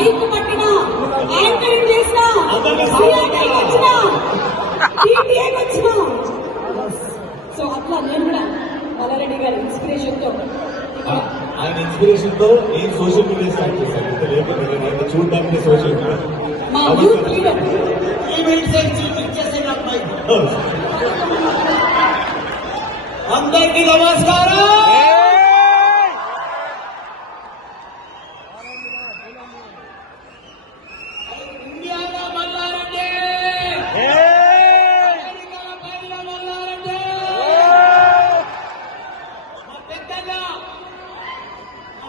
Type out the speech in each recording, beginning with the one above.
Mic పట్టిన anchoring చేసిన సిఆర్టీకి వచ్చిన టీటీఏకి వచ్చిన. సో అట్లా నేను కూడా మల్లారెడ్డి గారి ఇన్స్పిరేషన్తో. ఆయన ఇన్స్పిరేషన్తో నేను సోషల్ మీడియా స్టార్ట్ చేశాను ఇంత లేకపోతే చూడడానికి సోషల్ మా యూత్ లీడర్ అందరికీ నమస్కారం ఇండియాలో మల్లారెడ్డి అమెరికా పైన మల్లారెడ్డి మా పెద్దన్న మా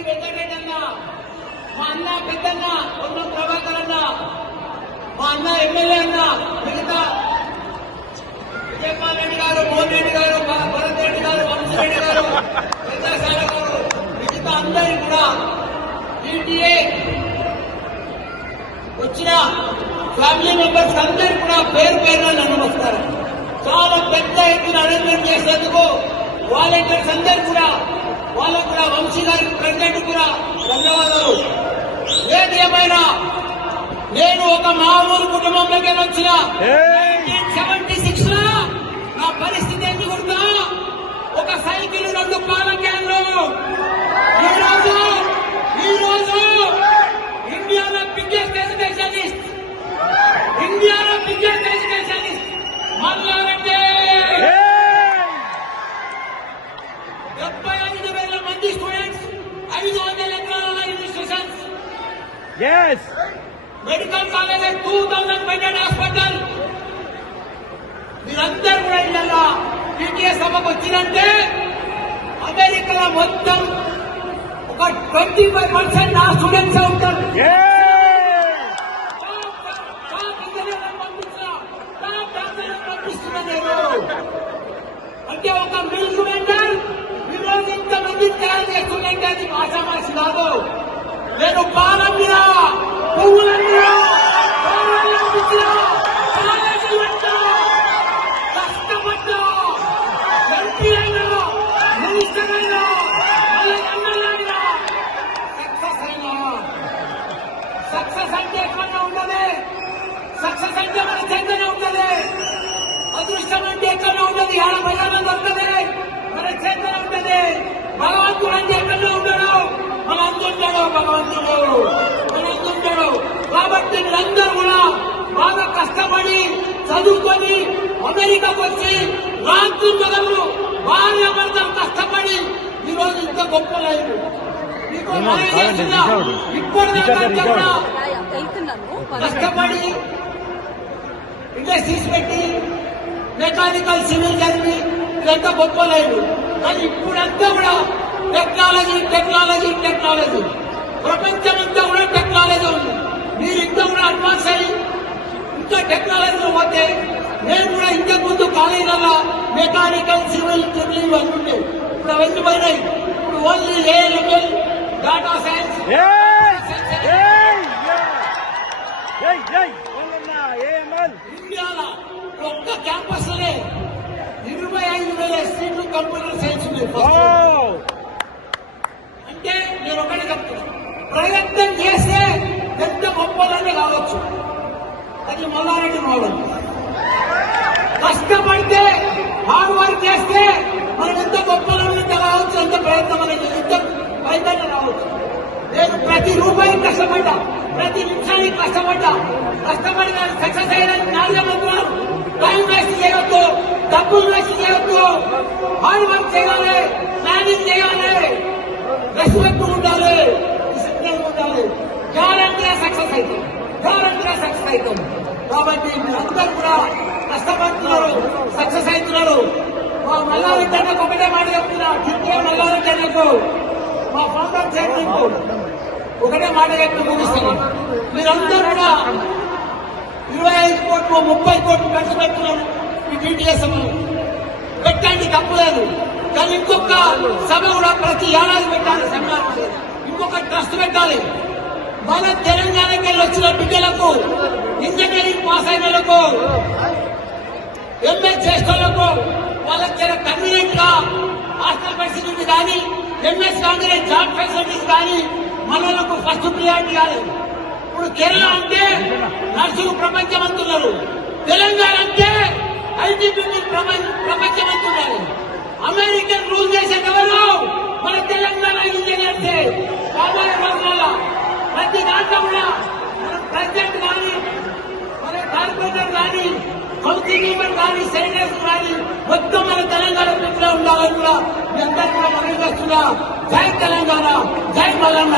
కోమటిరెడ్డి వెంకటరెడ్డి అన్న మా అన్న పెద్దన్న ఉన్న ప్రభాకర్ అన్న మా అన్న ఎమ్మెల్యే అన్న మిగతా విజయపాల్ రెడ్డి గారు మోహన్ రెడ్డి గారు భరత్ రెడ్డి గారు వంశరెడ్డి గారు చంద్రశేఖర్ గారు మిగతా అందరి కూడా టీటీఏ వచ్చిన ఫ్యామిలీ మెంబర్స్ అందరికి కూడా పేరు పేరున నా నమస్కారం. చాలా పెద్ద ఎత్తున అరేంజ్మెంట్ చేసేందుకు వాలంటీర్స్ అందరు కూడా వాళ్ళకు కూడా వంశీ గారికి ప్రెసిడెంట్ కూడా ధన్యవాదాలు. ఏది ఏమైనా నేను ఒక మామూలు కుటుంబంలోకి వచ్చిన seventy Yes! Medical college two thousand bedded hospital మీరందరూ కూడా ఇళ్ళల్లో టీటీఎస్ సభకు వచ్చినంటే అమెరికాలో మొత్తం ఒక ట్వంటీ ఫైవ్ పర్సెంట్ నా స్టూడెంట్స్ ఉంటారు Yes! టాప్ ఇంజనీర్లను పంపిస్తున్నా టాప్ డాక్టర్లను పంపిస్తున్నా నేను అంటే ఒక మిల్క్ వెండర్ ఈ రోజు ఇంతమంది తయారు చేస్తుందంటే అది ఆశామాసి కాదు నేను మన చేతనే ఉంటది అదృష్టం అంటే ఎక్కడ ఉండదు ఆడ ప్రజల్లో దొరకదు మన చేతనే ఉంటది భగవంతుడు అంటే ఎక్కడ ఉండడు మన అందుంటాడు భగవంతుడు మన అందుంటాడు కాబట్టి మీరందరూ కూడా బాగా కష్టపడి చదువుకొని అమెరికాకు వచ్చి రాత్రి మొదలు భార్య భర్తలు కష్టపడి ఈ రోజు ఇంత గొప్ప లైఫ్. ఇప్పటిదాకా కష్టపడి ఇండస్ట్రీస్ పెట్టి మెకానికల్ సివిల్ చదివి ఇదంతా గొప్ప లేదు కానీ ఇప్పుడంతా కూడా టెక్నాలజీ టెక్నాలజీ టెక్నాలజీ ప్రపంచం అంతా కూడా టెక్నాలజీ ఉంది మీరు ఇంకా కూడా అడ్వాన్స్ అయ్యి ఇంకా టెక్నాలజీలో పోతే నేను కూడా ఇంతకు ముందు కాలేజీలలో మెకానికల్ సివిల్ ట్రిపుల్ ఇవన్నీ ఉండేవి ఇప్పుడు అవన్నీ పోయినాయి ఇప్పుడు only A level data science Yes! Hey! Hey! Hey! ఒక్క క్యాంపస్లోనే ఇరవై ఐదు వేల సీట్లు కంప్యూటర్ సైన్స్. Wow! అంటే నేను ఒకటి చెప్తున్నా. ప్రయత్నం చేస్తే ఎంత గొప్పదనే కావచ్చు అది మల్లారెడ్డి మోడల్. కష్టపడితే హార్డ్ వర్క్ చేస్తే మనం ఎంత గొప్పలని కావచ్చు ఎంత ప్రయత్నం అనేది ఎంత పైదన్న రావచ్చు. నేను ప్రతి రూపాయి కష్టపడ్డా ప్రతి నిమిషానికి కష్టపడ్డా. కష్టపడి నేను సక్సెస్ అయ్యడానికి నాలుగే మంత్రాలు టైం వేస్ట్ చేయొద్దు డబ్బులు వేస్ట్ చేయొద్దు హార్డ్ వర్క్ చేయాలి ప్లానింగ్ చేయాలి. రెస్పెక్ట్ ఉండాలి డిసిప్లిన్ ఉండాలి. గ్యారంటీగా సక్సెస్ అవుతాం గ్యారంటీగా సక్సెస్ అవుతాం కాబట్టి మీరందరూ కూడా కష్టపడుతున్నారు సక్సెస్ అవుతున్నారు. మా మల్లారెడ్డి అన్నకు ఒకటే మాట చెప్తున్నా కిట్టే మల్లారెడ్డి అన్నకు. మా ఫౌండర్ చైర్మన్ ఒకటే మాట చెప్తూ ముగిస్తున్నాం. మీరందరూ కూడా ఇరవై ఐదు కోట్లు ముప్పై కోట్లు ఖర్చు పెడుతున్నారు ఈ టీటీఎస్ పెట్టండి తప్పలేదు కానీ ఇంకొక సభ కూడా ప్రతి ఏడాది పెట్టాలి సెమినార్ ఇంకొక ట్రస్ట్ పెట్టాలి. మన తెలంగాణకి వెళ్ళి వచ్చిన బిడ్డలకు ఇంజనీరింగ్ పాస్ అయిన ఎంఏ ఎంఎస్ వాళ్ళకి జర కన్వీనియంట్గా హాస్టల్ ఫెసిలిటీస్ కానీ ఎంఎస్ కానీ జాబ్ ఫెసిలిటీస్ కానీ మనలకు ఫస్ట్ ప్రియారిటీ ఇవ్వాలి ఇప్పుడు కేరళ అంటే నర్సులు ప్రపంచం అంటున్నారు తెలంగాణ అంటే ఐటీ బిల్డింగ్ ప్రపంచం అంటున్నారు అమెరికన్ రూల్ చేసేటెవరు మన తెలంగాణ ఇంజనీర్సే రాబోయే రోజులలో ప్రతి దాంట్లో కూడా మన ప్రెసిడెంట్ కానీ మన కార్పొరేటర్ కానీ కౌన్సిల్ మెంబర్ కానీ సెనేటర్స్ కానీ మొత్తం మన తెలంగాణ ప్రజలు ఉండాలని కూడా మీ అందరికీ కూడా మనవి చేస్తున్నా. జై తెలంగాణ జై మల్లన్న.